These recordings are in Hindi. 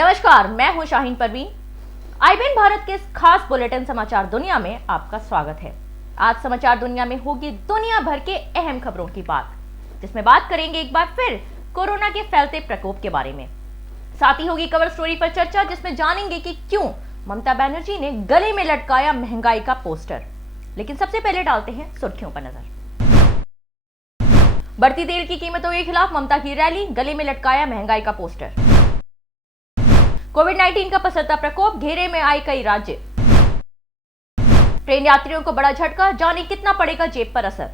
नमस्कार, मैं हूं शाहीन परवीन। IBN भारत के इस खास बुलेटिन समाचार दुनिया में आपका स्वागत है। आज समाचार दुनिया में होगी दुनिया भर के अहम खबरों की बात, जिसमें बात करेंगे एक बार फिर कोरोना के फैलते प्रकोप के बारे में। साथ ही होगी कवर स्टोरी पर चर्चा, जिसमें जानेंगे कि क्यों ममता बनर्जी ने गले में लटकाया महंगाई का पोस्टर। लेकिन सबसे पहले डालते हैं सुर्खियों पर नजर। बढ़ती तेल की कीमतों के खिलाफ ममता की रैली, गले में लटकाया महंगाई का पोस्टर। कोविड-19 का पसरता प्रकोप, घेरे में आए कई राज्य। ट्रेन यात्रियों को बड़ा झटका, जाने कितना पड़ेगा जेब पर असर।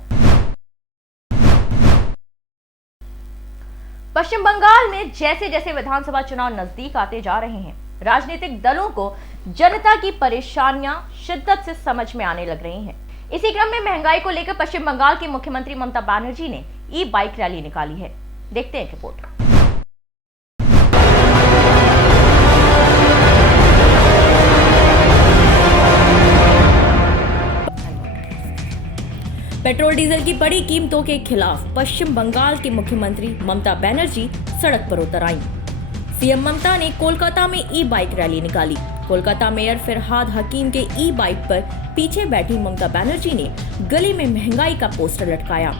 पश्चिम बंगाल में जैसे जैसे विधानसभा चुनाव नजदीक आते जा रहे हैं, राजनीतिक दलों को जनता की परेशानियां शिद्दत से समझ में आने लग रही हैं। इसी क्रम में महंगाई को लेकर पश्चिम बंगाल की मुख्यमंत्री ममता बनर्जी ने ई-बाइक रैली निकाली है। देखते हैं रिपोर्ट। पेट्रोल डीजल की बड़ी कीमतों के खिलाफ पश्चिम बंगाल की मुख्यमंत्री ममता बनर्जी सड़क पर उतर आईं। सीएम ममता ने कोलकाता में ई-बाइक रैली निकाली। कोलकाता मेयर फिरहाद हकीम के ई-बाइक पर पीछे बैठी ममता बनर्जी ने गले में महंगाई का पोस्टर लटकाया।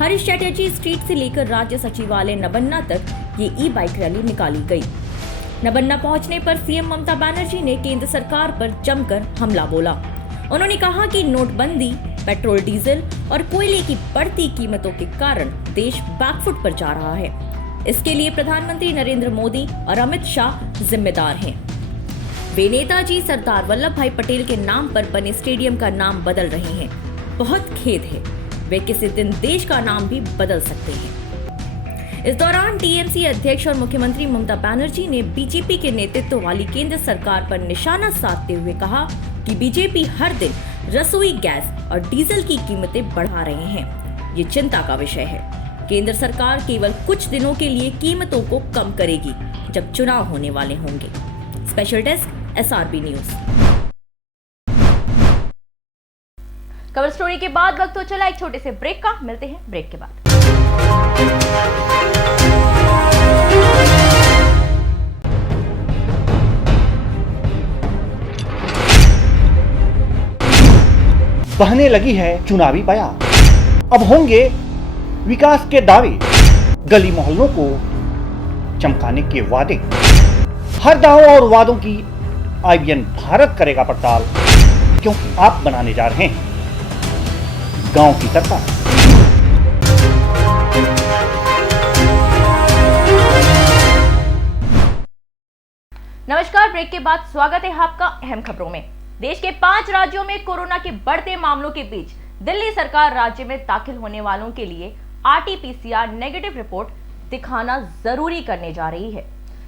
हरीश चटर्जी स्ट्रीट से लेकर राज्य सचिवालय नबन्ना तक ये ई-बाइक रैली निकाली गई। नबन्ना पहुंचने पर सीएम ममता बनर्जी ने केंद्र सरकार पर जमकर हमला बोला। उन्होंने कहा कि नोटबंदी, पेट्रोल डीजल और कोयले की बढ़ती कीमतों के कारण देश बैकफुट पर जा रहा है। इसके लिए प्रधानमंत्री नरेंद्र मोदी और अमित शाह जिम्मेदार हैं। वे नेताजी सरदार वल्लभ भाई पटेल के नाम पर बने स्टेडियम का नाम बदल रहे हैं। बहुत खेद है, वे किसी दिन देश का नाम भी बदल सकते हैं। इस दौरान टीएमसी अध्यक्ष और मुख्यमंत्री ममता बनर्जी ने बीजेपी के नेतृत्व वाली केंद्र सरकार पर निशाना साधते हुए कहा कि बीजेपी हर दिन रसोई गैस और डीजल की कीमतें बढ़ा रहे हैं। ये चिंता का विषय है। केंद्र सरकार केवल कुछ दिनों के लिए कीमतों को कम करेगी, जब चुनाव होने वाले होंगे। Special desk, SRB news. Cover story के बाद वक्त हो चला एक छोटे से ब्रेक का। मिलते हैं ब्रेक के बाद। बहने लगी है चुनावी बयान, अब होंगे विकास के दावे, गली मोहल्लों को चमकाने के वादे। हर दावों और वादों की IBN भारत करेगा पड़ताल, क्योंकि आप बनाने जा रहे हैं गांव की सरकार। नमस्कार, ब्रेक के बाद स्वागत है आपका अहम खबरों में। देश के 5 राज्यों में कोरोना के बढ़ते मामलों के बीच दिल्ली सरकार राज्य में दाखिल होने वालों के लिए RT-PCR नेगेटिव रिपोर्ट दिखाना जरूरी करने जा रही है।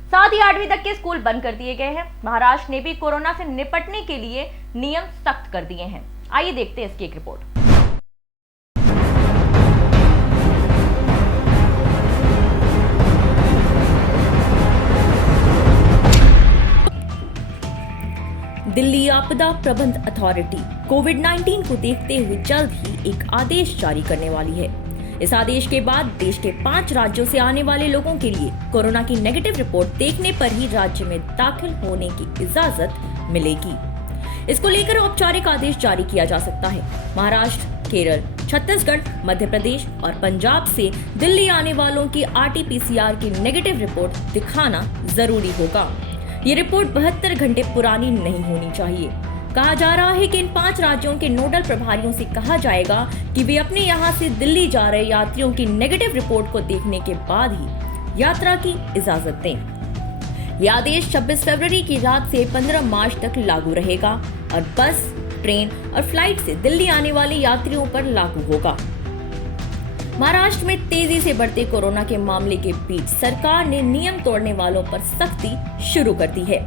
साथ ही 8वीं तक के स्कूल बंद कर दिए गए हैं। महाराष्ट्र ने भी कोरोना से निपटने के लिए नियम सख्त कर दिए हैं। आइए देखते हैं इसकी एक रिपोर्ट। दिल्ली आपदा प्रबंध अथॉरिटी कोविड-19 को देखते हुए जल्द ही एक आदेश जारी करने वाली है। इस आदेश के बाद देश के 5 राज्यों से आने वाले लोगों के लिए कोरोना की नेगेटिव रिपोर्ट देखने पर ही राज्य में दाखिल होने की इजाजत मिलेगी। इसको लेकर औपचारिक आदेश जारी किया जा सकता है। महाराष्ट्र, केरल, छत्तीसगढ़, मध्य प्रदेश और पंजाब से दिल्ली आने वालों की RT-PCR की नेगेटिव रिपोर्ट दिखाना जरूरी होगा। ये रिपोर्ट 72 घंटे पुरानी नहीं होनी चाहिए। कहा जा रहा है कि इन 5 राज्यों के नोडल प्रभारियों से कहा जाएगा कि वे अपने यहां से दिल्ली जा रहे यात्रियों की नेगेटिव रिपोर्ट को देखने के बाद ही यात्रा की इजाजत दें। यह आदेश 26 फरवरी की रात से 15 मार्च तक लागू रहेगा और बस, ट्रेन और फ्लाइट से दिल्ली आने वाले यात्रियों पर लागू होगा। महाराष्ट्र में तेजी से बढ़ते कोरोना के मामले के बीच सरकार ने नियम तोड़ने वालों पर सख्ती शुरू कर दी है।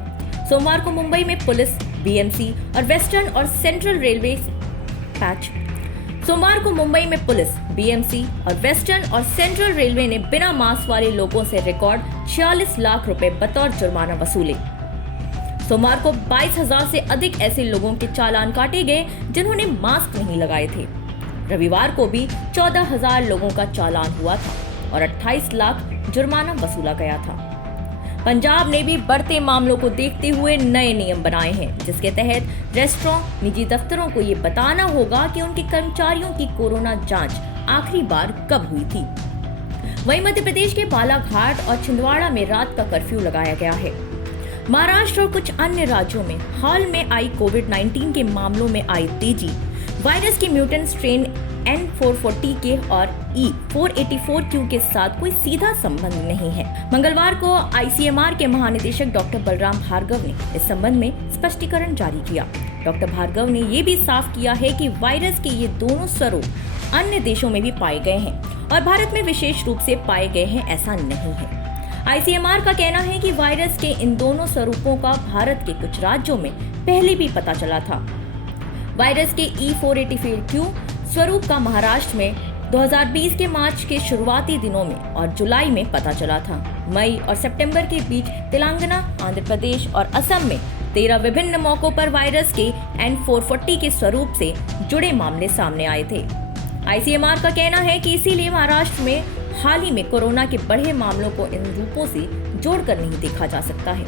सोमवार को मुंबई में पुलिस, BMC और वेस्टर्न और सेंट्रल रेलवे ने बिना मास्क वाले लोगों से रिकॉर्ड 46 लाख रुपए बतौर जुर्माना वसूले। सोमवार को 22,000 से अधिक ऐसे लोगों के चालान काटे गए जिन्होंने मास्क नहीं लगाए थे। रविवार को भी 14,000 लोगों का चालान हुआ था और 28 लाख जुर्माना वसूला गया था। पंजाब ने भी बढ़ते मामलों को देखते हुए नए नियम बनाए हैं, जिसके तहत रेस्टोरेंट, निजी दफ्तरों को ये बताना होगा कि उनके कर्मचारियों की कोरोना जांच आखिरी बार कब हुई थी। वहीं मध्य प्रदेश के बालाघाट और छिंदवाड़ा में रात का कर्फ्यू लगाया गया है। महाराष्ट्र और कुछ अन्य राज्यों में हाल में आई कोविड-19 के मामलों में आई तेजी, वायरस के म्यूटेंट स्ट्रेन N440 के और E484Q के साथ कोई सीधा संबंध नहीं है। मंगलवार को ICMR के महानिदेशक डॉक्टर बलराम भार्गव ने इस संबंध में स्पष्टीकरण जारी किया। डॉक्टर भार्गव ने ये भी साफ किया है कि वायरस के ये दोनों स्वरूप अन्य देशों में भी पाए गए हैं और भारत में विशेष रूप से पाए गए हैं, ऐसा नहीं है। ICMR का कहना है कि वायरस के इन दोनों स्वरूपों का भारत के कुछ राज्यों में पहले भी पता चला था। वायरस के E484Q स्वरूप का महाराष्ट्र में 2020 के मार्च के शुरुआती दिनों में और जुलाई में पता चला था। मई और सितंबर के बीच तेलंगाना, आंध्र प्रदेश और असम में 13 विभिन्न मौकों पर वायरस के N440 के स्वरूप से जुड़े मामले सामने आए थे। ICMR का कहना है कि इसीलिए महाराष्ट्र में हाल ही में कोरोना के बढ़े मामलों को इन रूपों से जोड़कर नहीं देखा जा सकता है।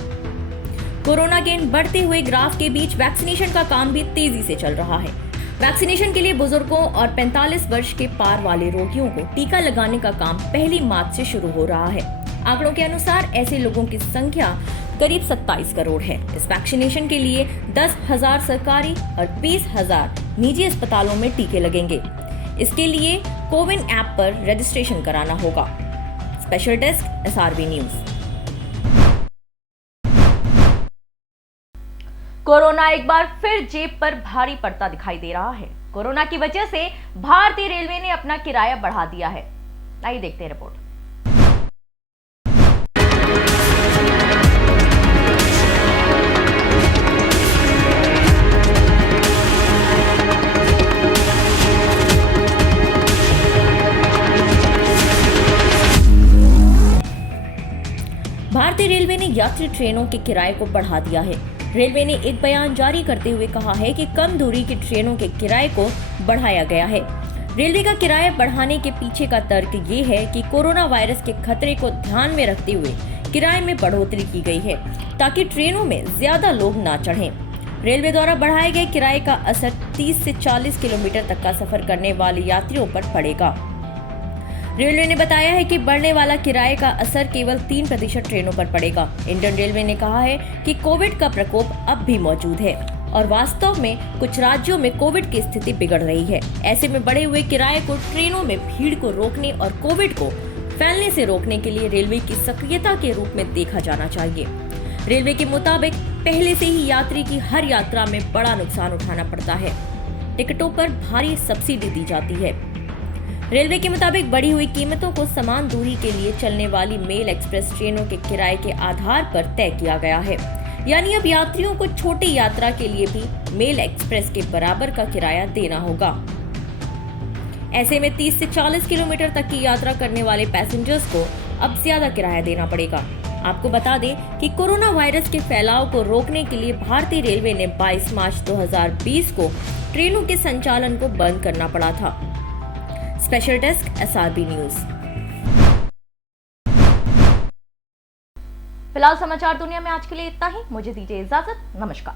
कोरोना के इन बढ़ते हुए ग्राफ के बीच वैक्सीनेशन का काम भी तेजी से चल रहा है। वैक्सीनेशन के लिए बुजुर्गों और 45 वर्ष के पार वाले रोगियों को टीका लगाने का काम 1 मार्च से शुरू हो रहा है। आंकड़ों के अनुसार ऐसे लोगों की संख्या करीब 27 करोड़ है। इस वैक्सीनेशन के लिए 10,000 सरकारी और 20,000 निजी अस्पतालों में टीके लगेंगे। इसके लिए कोविन ऐप पर रजिस्ट्रेशन कराना होगा। Special desk SRB news. Corona एक बार फिर जेब पर भारी पड़ता दिखाई दे रहा है। कोरोना की वजह से भारतीय रेलवे ने अपना किराया बढ़ा दिया है। आइए देखते हैं रिपोर्ट। भारतीय रेलवे ने यात्री ट्रेनों के किराए को बढ़ा दिया है। रेलवे ने एक बयान जारी करते हुए कहा है कि कम दूरी की ट्रेनों के किराए को बढ़ाया गया है। रेलवे का किराया बढ़ाने के पीछे का तर्क ये है कि कोरोना वायरस के खतरे को ध्यान में रखते हुए किराए में बढ़ोतरी की गई है, ताकि ट्रेनों में ज्यादा लोग ना चढ़ें। रेलवे द्वारा बढ़ाए गए किराए का असर 30 से 40 किलोमीटर तक का सफर करने वाले यात्रियों पर पड़ेगा। रेलवे ने बताया है कि बढ़ने वाला किराए का असर केवल 3% ट्रेनों पर पड़ेगा। इंडियन रेलवे ने कहा है कि कोविड का प्रकोप अब भी मौजूद है और वास्तव में कुछ राज्यों में कोविड की स्थिति बिगड़ रही है। ऐसे में बढ़े हुए किराए को ट्रेनों में भीड़ को रोकने और कोविड को फैलने से रोकने के लिए रेलवे की सक्रियता के रूप में देखा जाना चाहिए। रेलवे के मुताबिक पहले से ही यात्री की हर यात्रा में बड़ा नुकसान उठाना पड़ता है। टिकटों पर भारी सब्सिडी दी जाती है। रेलवे के मुताबिक बढ़ी हुई कीमतों को समान दूरी के लिए चलने वाली मेल एक्सप्रेस ट्रेनों के किराए के आधार पर तय किया गया है। यानी अब यात्रियों को छोटी यात्रा के लिए भी मेल एक्सप्रेस के बराबर का किराया देना होगा। ऐसे में 30 से 40 किलोमीटर तक की यात्रा करने वाले पैसेंजर्स को अब ज्यादा किराया देना पड़ेगा। आपको बता दें कि कोरोना वायरस के फैलाव को रोकने के लिए भारतीय रेलवे ने 22 मार्च 2020 को ट्रेनों के संचालन को बंद करना पड़ा था। Special desk SRB news. फिलहाल समाचार दुनिया में आज के लिए इतना ही। मुझे दीजिए इजाजत। नमस्कार।